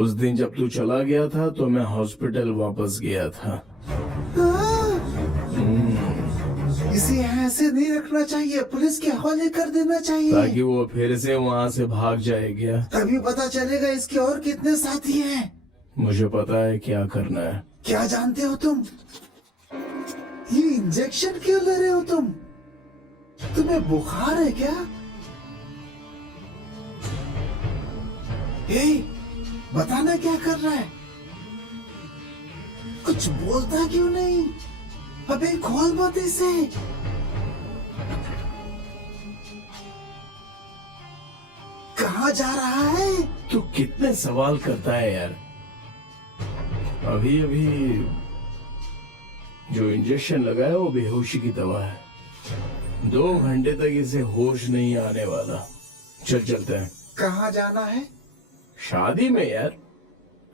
उस दिन जब तू चला गया था तो मैं हॉस्पिटल वापस गया था। इसे ऐसे नहीं रखना चाहिए, पुलिस के हवाले कर देना चाहिए ताकि वो फिर से वहाँ से भाग जाए क्या? तभी पता चलेगा इसके और कितने साथी हैं। मुझे पता है क्या करना है। क्या जानते हो तुम? ये इंजेक्शन क्यों ले रहे हो तुम? तुम्हें बुखार है क्या? ए, बताना क्या कर रहा है? कुछ बोलता क्यों नहीं? अबे खोल मत इसे। कहाँ जा रहा है? तू कितने सवाल करता है यार। अभी अभी जो इंजेक्शन लगाया वो बेहोशी की दवा है। 2 घंटे तक इसे होश नहीं आने वाला। चलते हैं। कहाँ जाना है? शादी में यार,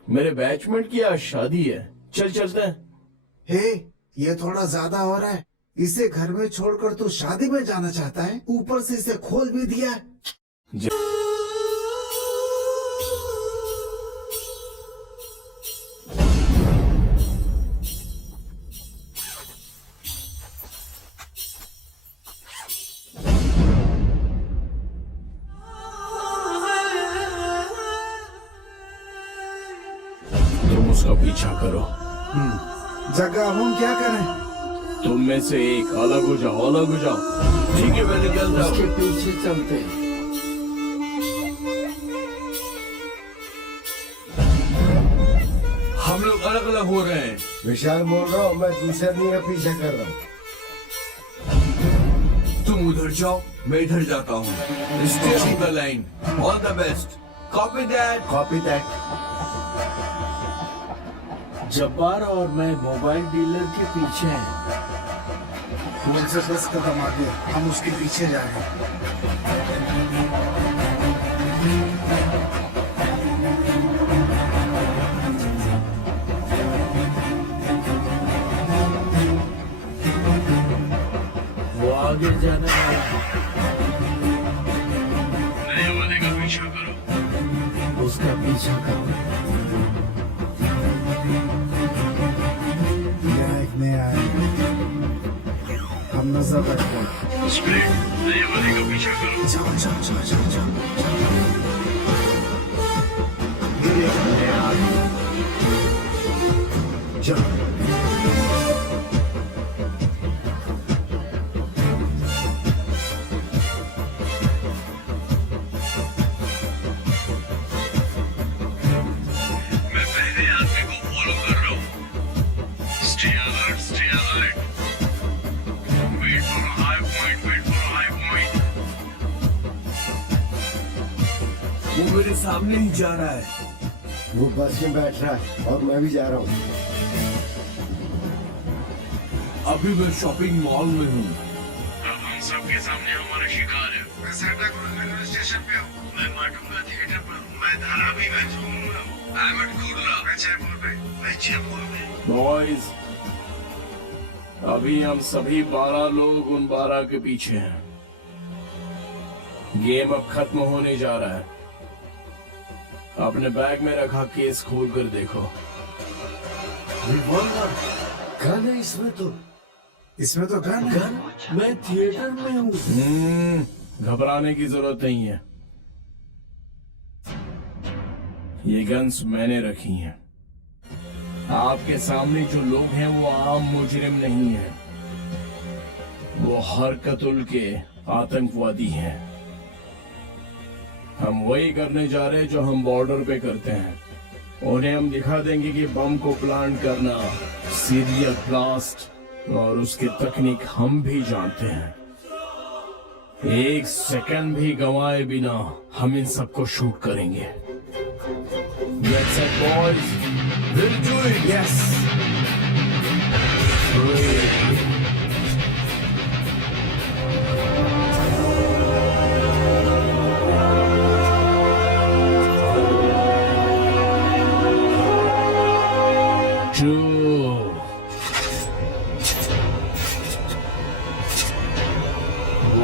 मेरे बैचमेट की आज शादी है। चलते हैं। हे, ये थोड़ा ज्यादा हो रहा है। इसे घर में छोड़कर तू शादी में जाना चाहता है, ऊपर से इसे खोल भी दिया। तुम उसका पीछा करो। जगह हम क्या करें? तुम में से एक अलग हो जाओ, अलग हो जाओ। ठीक है, मैं निकलता हूँ। उसके पीछे चलते हैं। हम लोग अलग अलग हो रहे हैं। विशाल बोल रहा हूँ, मैं दूसरे आदमी का पीछा कर रहा हूँ। तुम उधर जाओ, मैं इधर जाता हूँ। Stay on the line. All the best. Copy that. Copy that. Jabbar और मैं मोबाइल डीलर के पीछे हैं। उनसे 10 कदम आगे हम उसके पीछे जा रहे हैं। वो आगे जाने वाला है। नए वाले का पीछा करो। उसका पीछा करो। यह एक नया है। हम नजर रखते हैं। स्प्लिट, नए वाले का पीछा करो। जाओ। ये एक नया आदमी। चलो। मैं पहले आदमी को फॉलो कर रहा हूँ। Stay alert, stay alert. Wait for a high point, wait for a high point. वो मेरे सामने ही जा रहा है। वो बस में बैठ रहा है और मैं भी जा रहा हूँ। अभी मैं शॉपिंग मॉल में हूँ। अब हम सबके सामने हमारा शिकार है। मैं सांता क्रूज रेलवे स्टेशन पे हूँ। मैं माटुंगा थिएटर पर हूँ। मैं धारावी में घूमूंगा। अहमद कुर्ला। मैं जयपुर में। बॉयज, अभी हम सभी 12 लोग उन 12 के पीछे हैं। गेम अब खत्म होने जा रहा है। अपने बैग में रखा केस खोल कर देखो। रिवॉल्वर गन है इसमें तो गन है। मैं थिएटर में हूँ। घबराने की जरूरत नहीं है। ये गन्स मैंने रखी हैं। आपके सामने जो लोग हैं वो आम मुजरिम नहीं हैं। वो हरकतुल के आतंकवादी हैं। हम वही करने जा रहे हैं जो हम बॉर्डर पे करते हैं। उन्हें हम दिखा देंगे कि बम को प्लांट करना, सीरियल ब्लास्ट और उसकी तकनीक हम भी जानते हैं। 1 सेकंड भी गंवाए बिना हम इन सबको शूट करेंगे। That's it, boys. We'll do it. Yes.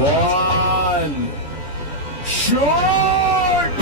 One. Shot!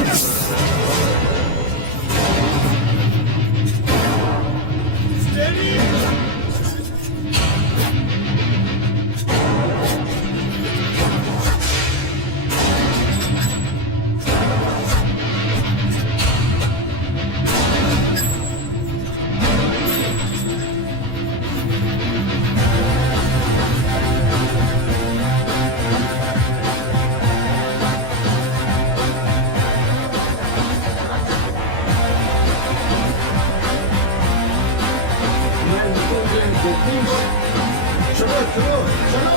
चलो चलो चलो।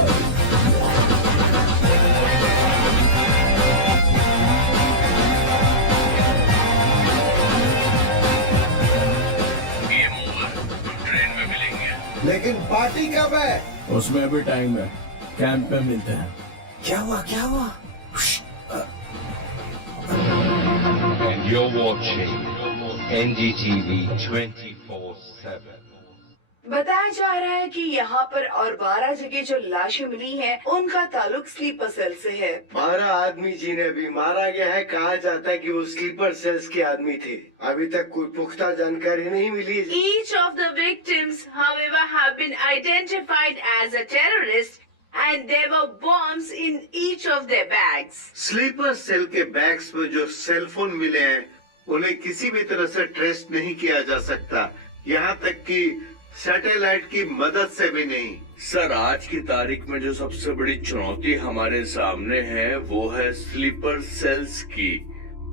गेम ओवर, हम ट्रेन में मिलेंगे। लेकिन पार्टी कब है? उसमें अभी टाइम है, कैंप में मिलते हैं। क्या हुआ क्या हुआ? And you're watching NDTV 24/7. बताया जा रहा है कि यहाँ पर और 12 जगह जो लाशें मिली हैं, उनका ताल्लुक स्लीपर सेल से है। 12 आदमी जिन्हें भी मारा गया है, कहा जाता है कि वो स्लीपर सेल्स के आदमी थे। अभी तक कोई पुख्ता जानकारी नहीं मिली। Each of the victims, however, have been identified as a terrorist, and there were bombs in each of their bags. Sleeper cell के बैग्स में जो सेल फोन मिले हैं, उन्हें किसी भी तरह से ट्रेस नहीं किया जा सकता, यहाँ तक कि सैटेलाइट की मदद से भी नहीं। सर, आज की तारीख में जो सबसे बड़ी चुनौती हमारे सामने है वो है स्लीपर सेल्स की।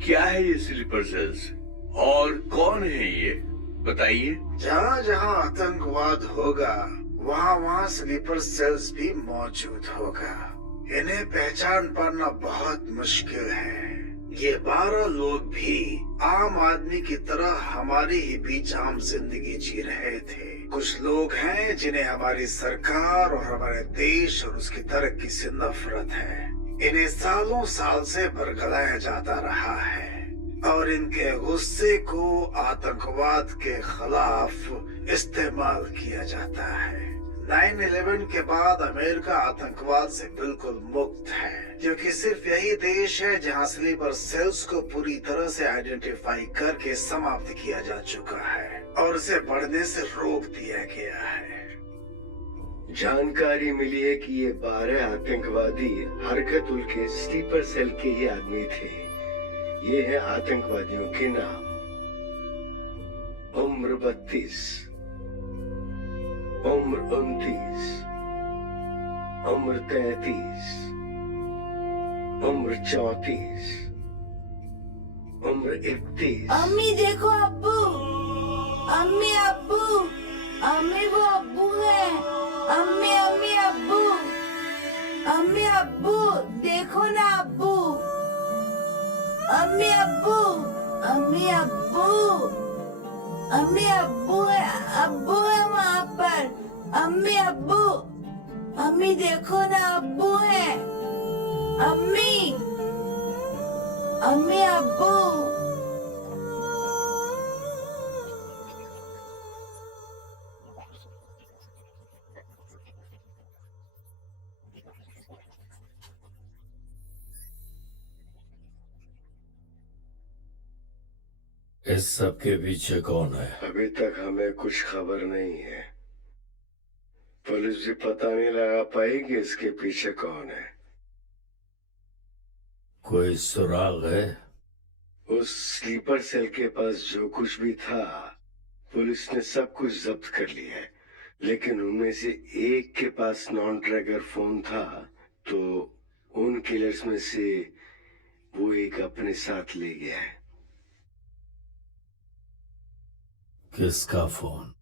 क्या है ये स्लीपर सेल्स और कौन है ये, बताइए। जहाँ जहाँ आतंकवाद होगा, वहाँ वहाँ स्लीपर सेल्स भी मौजूद होगा। इन्हें पहचान पाना बहुत मुश्किल है। ये 12 लोग भी आम आदमी की तरह हमारे ही बीच आम जिंदगी जी रहे थे। कुछ लोग हैं जिन्हें हमारी सरकार और हमारे देश और उसकी तरक्की से नफरत है। इन्हें सालों साल से बरगलाया जाता रहा है और इनके गुस्से को आतंकवाद के खिलाफ इस्तेमाल किया जाता है। 9/11 के बाद अमेरिका आतंकवाद से बिल्कुल मुक्त है, क्योंकि सिर्फ यही देश है जहां स्लीपर सेल्स को पूरी तरह से आइडेंटिफाई करके समाप्त किया जा चुका है और उसे बढ़ने से रोक दिया गया है। जानकारी मिली है कि ये 12 आतंकवादी हरकतुल के स्लीपर सेल के ही आदमी थे। ये है आतंकवादियों के नाम। उम्र 32, उम्र 29, उम्र 33, उम्र 34, उम्र 31। अम्मी देखो अब्बू, अम्मी अब्बू, अम्मी वो अब्बू है। अम्मी अम्मी अब्बू, अम्मी अब्बू देखो ना अब्बू, अम्मी अब्बू, अम्मी अब्बू, अम्मी अब्बू है वहाँ पर। अम्मी अब्बू, अम्मी देखो ना अब्बू है। अम्मी, अम्मी अब्बू। इस सब के पीछे कौन है? अभी तक हमें कुछ खबर नहीं है। पुलिस भी पता नहीं लगा पाई कि इसके पीछे कौन है। कोई सुराग है? उस स्लीपर सेल के पास जो कुछ भी था, पुलिस ने सब कुछ जब्त कर लिया है, लेकिन उनमें से एक के पास नॉन ट्रैकर फोन था, तो उन किलर्स में से वो एक अपने साथ ले गया है। किसका फोन?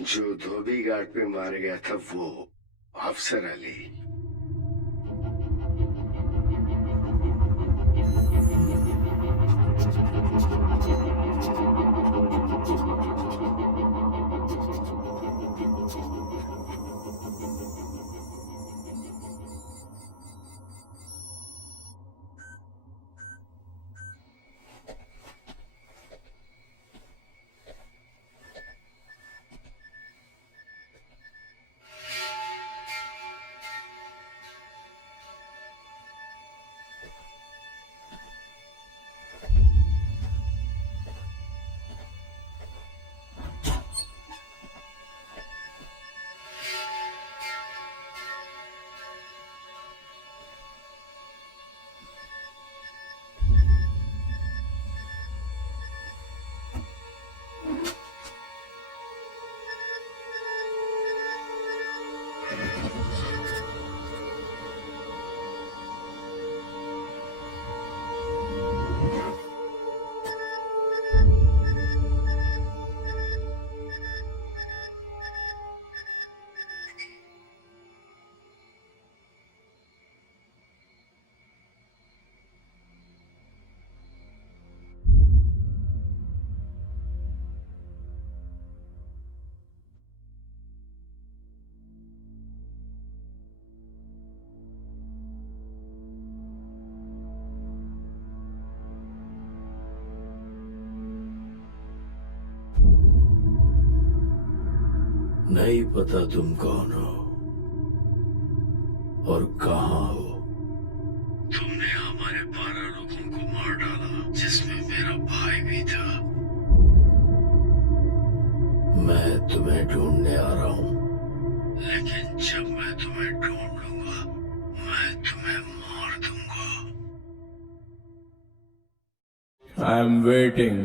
जो धोबी घाट पे मारा गया था, वो अफसर अली। नहीं पता तुम कौन हो और कहाँ हो। तुमने हमारे 12 लोगों को मार डाला, जिसमें मेरा भाई भी था। मैं तुम्हें ढूंढने आ रहा हूँ, लेकिन जब मैं तुम्हें ढूंढ लूंगा, मैं तुम्हें मार दूंगा। I am waiting.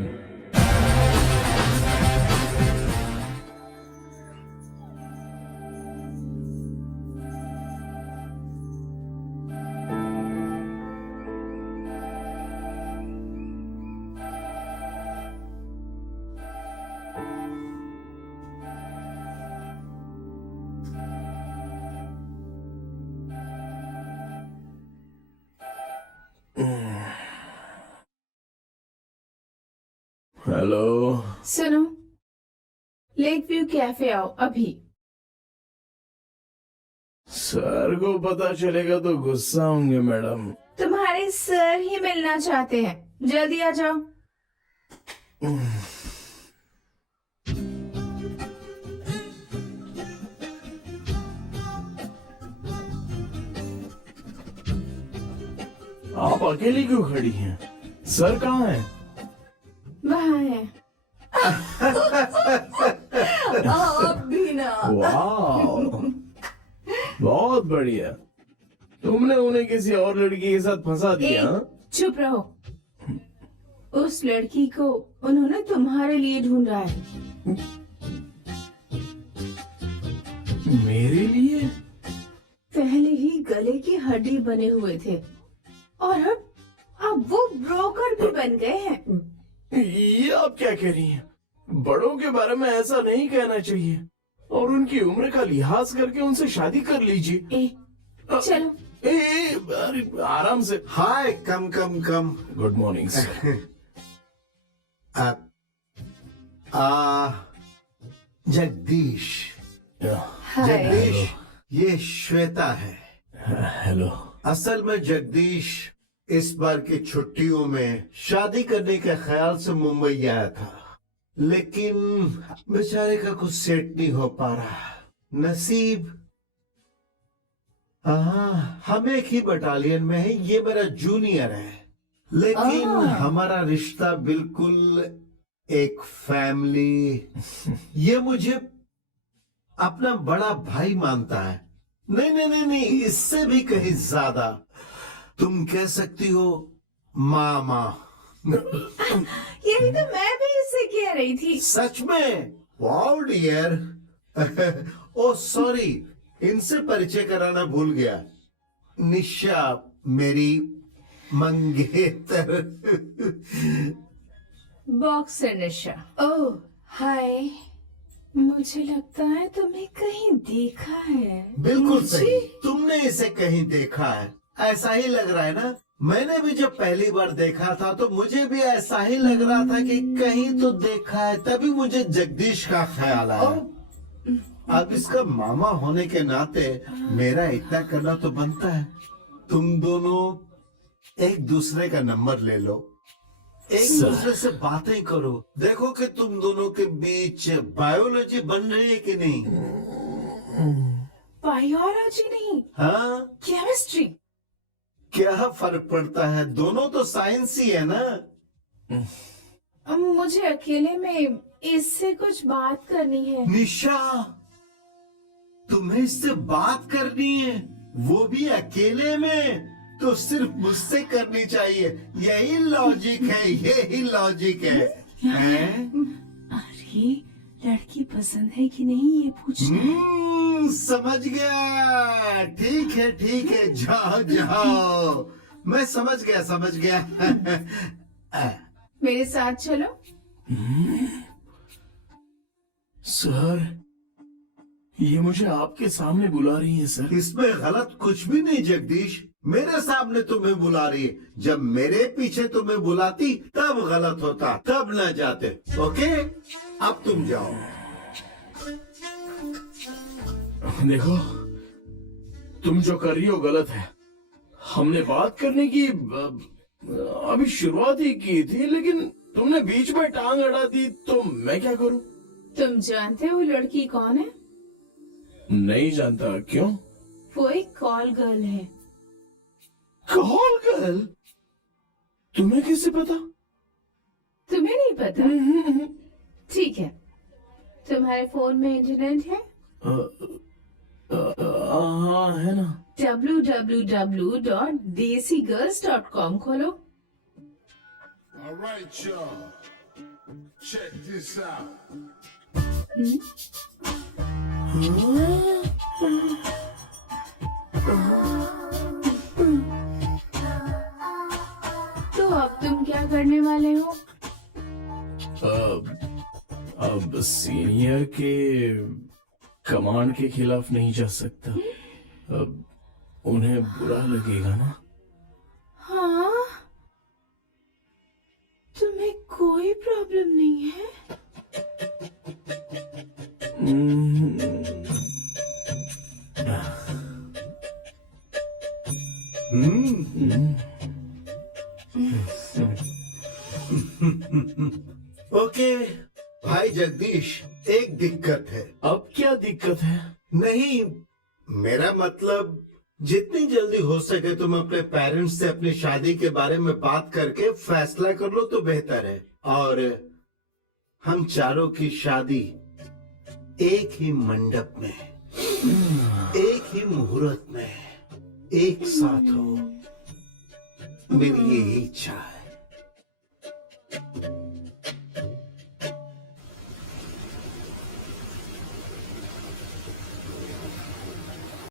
हेलो। सुनो, लेक व्यू कैफे आओ अभी। सर को पता चलेगा तो गुस्सा होंगे मैडम। तुम्हारे सर ही मिलना चाहते हैं, जल्दी आ जाओ। आप अकेली क्यों खड़ी हैं? सर कहाँ हैं? वहाँ है। आप भी ना। वाह, बहुत बढ़िया। तुमने उन्हें किसी और लड़की के साथ फंसा दिया? हाँ? चुप रहो। उस लड़की को उन्होंने तुम्हारे लिए ढूंढा है। मेरे लिए? पहले ही गले की हड्डी बने हुए थे और अब वो ब्रोकर भी बन गए हैं। ये आप क्या कह रही हैं? बड़ों के बारे में ऐसा नहीं कहना चाहिए और उनकी उम्र का लिहाज करके उनसे शादी कर लीजिए। चलो। अरे आराम से। Hi, come come come. Good morning sir. Jagdish. Hi. Jagdish, ये श्वेता है। हेलो। असल में जगदीश इस बार की छुट्टियों में शादी करने के ख्याल से मुंबई आया था, लेकिन बेचारे का कुछ सेट नहीं हो पा रहा। नसीब। हम एक ही बटालियन में हैं, ये मेरा जूनियर है, लेकिन हमारा रिश्ता बिल्कुल एक फैमिली। ये मुझे अपना बड़ा भाई मानता है। नहीं नहीं नहीं नहीं, इससे भी कहीं ज्यादा। तुम कह सकती हो मामा। यही तो मैं भी इससे कह रही थी। सच में? Wow dear. ओ सॉरी, इनसे परिचय कराना भूल गया। निशा मेरी मंगेतर। बॉक्सर निशा। ओह हाय, मुझे लगता है तुम्हें कहीं देखा है। बिल्कुल सही, तुमने इसे कहीं देखा है, ऐसा ही लग रहा है ना? मैंने भी जब पहली बार देखा था तो मुझे भी ऐसा ही लग रहा था कि कहीं तो देखा है, तभी मुझे जगदीश का ख्याल आया। अब इसका मामा होने के नाते मेरा इतना करना तो बनता है। तुम दोनों एक दूसरे का नंबर ले लो, एक दूसरे से बातें करो, देखो कि तुम दोनों के बीच बायोलॉजी बन रही है कि नहीं। बायोलॉजी नहीं, हाँ, केमिस्ट्री। क्या फर्क पड़ता है, दोनों तो साइंस ही है ना। मुझे अकेले में इससे कुछ बात करनी है। निशा, तुम्हें इससे बात करनी है, वो भी अकेले में? तो सिर्फ मुझसे करनी चाहिए। यही लॉजिक है, यही लॉजिक है, हैं? अरे लड़की पसंद है कि नहीं ये पूछना है। समझ गया। ठीक है, जाओ जाओ, मैं समझ गया। मेरे साथ चलो। सर, ये मुझे आपके सामने बुला रही है सर। इसमें गलत कुछ भी नहीं जगदीश, मेरे सामने तुम्हें बुला रही है। जब मेरे पीछे तुम्हें बुलाती तब गलत होता, तब न जाते। ओके, अब तुम जाओ। देखो, तुम जो कर रही हो गलत है। हमने बात करने की अभी शुरुआत ही की थी, लेकिन तुमने बीच में टांग अड़ा दी, तो मैं क्या करूं? तुम जानते हो लड़की कौन है? नहीं जानता, क्यों? वो एक कॉल गर्ल है। Call girl? तुम्हें कैसे पता? तुम्हें नहीं पता? ठीक है, तुम्हारे फोन में इंटरनेट है? हाँ है ना। www.desigirls.com खोलो। All right, y'all. Check this out. तो अब तुम क्या करने वाले हो? अब सीनियर के कमांड के खिलाफ नहीं जा सकता। अब उन्हें बुरा लगेगा ना। हाँ, तुम्हें कोई प्रॉब्लम नहीं है? ओके भाई जगदीश, एक दिक्कत है। अब क्या दिक्कत है? नहीं, मेरा मतलब जितनी जल्दी हो सके तुम अपने पेरेंट्स से अपनी शादी के बारे में बात करके फैसला कर लो तो बेहतर है। और हम चारों की शादी एक ही मंडप में, एक ही मुहूर्त में, एक साथ हो, मेरी यही इच्छा है।